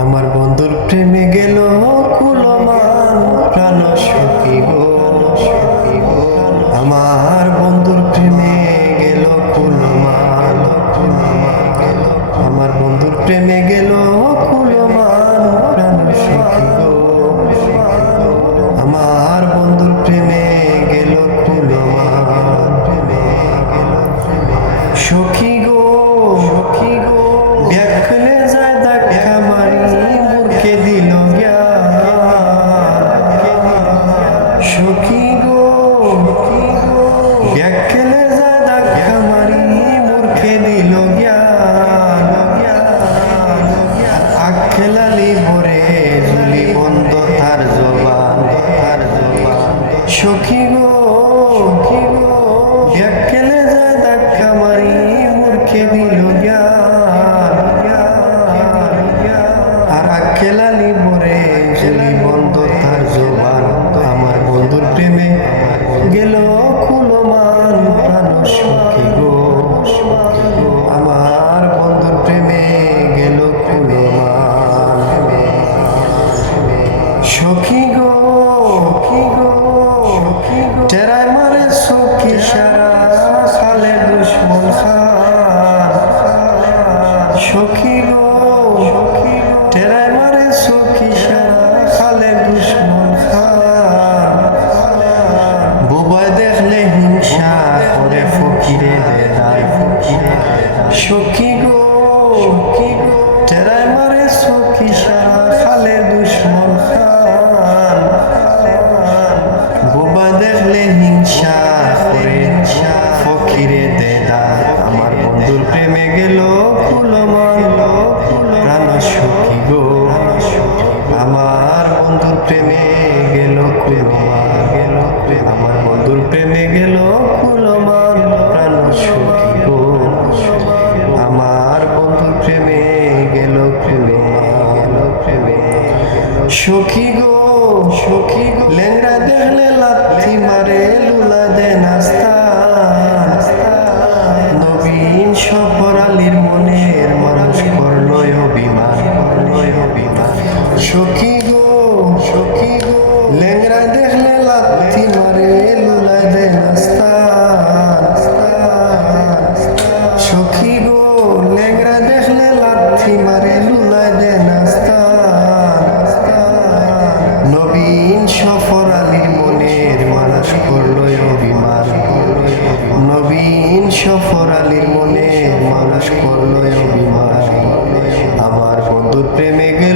আমার বন্ধুর প্রেমে গেল কুলমান প্রাণ সখী গো, আমার বন্ধুর প্রেমে গেল কুলমান, আমার বন্ধুর প্রেমে গেল কুলমান প্রাণ সখী গো, আমার বন্ধুর প্রেমে গেল কুলমান সখী গো, সখী গো দেখলে যায় দেখা মারি মুখে দিল সখী গো, দেখলে যায় দেখা মারি মুখে দিল আখেলালি ভরে জুলি বন্ধ তার জবান, সখী গো, সখী গো দেখলে যায় দেখা মারি মুখে দিল আর আখেলালি ভরে জুলি বন্ধ তার জবান, আমার বন্ধুর প্রেমে গেল কুলমান প্রাণ সখী গো, আমার বন্ধুর প্রেমে গেল কুলমান সখী গো, সখী গো, সখী গো টেরায় মারে সখী সারা খালে দুশ্মন খান, সখী গো, সখী গো টেরায় মারে সখী সারা খালে দুশ্মন খান, বুবাই দেখলে হিংসা করে ফকিরে দেয় সখী গো, সখী গো টেরায় মারে সখী সারা খালে দুশ্মন খান, বুবা দেখলে হিংসা করে ফকিরে দেয়, আমার বন্ধুর প্রেমে গেল কুলমান প্রাণ সখী গো, আমার বন্ধুর প্রেমে গেল কুলমান, আমার বন্ধুর প্রেমে গেল কুলমান প্রাণ সখী গো, আমার বন্ধুর প্রেমে গেল কুলমান সখী গো, সখী গো লেংরা দেখলে লাথি মারে লুলা দে নাস্তা, নবীন সফর আলীর মনের মানুষ করল অভিমান, সখী গো, সখী গো লেংরা দেখলে লাথি মারে লুলা দে নাস্তা, সখী গো লেংরা দেখলে লাথি মারে লুলা দে নাস্তা, নবীন সফর আলীর মনের মানুষ করল অভিমান, নবীন সফর আলীর মনের মানুষ করল অভিমান, আমার বন্ধুর প্রেমে গেল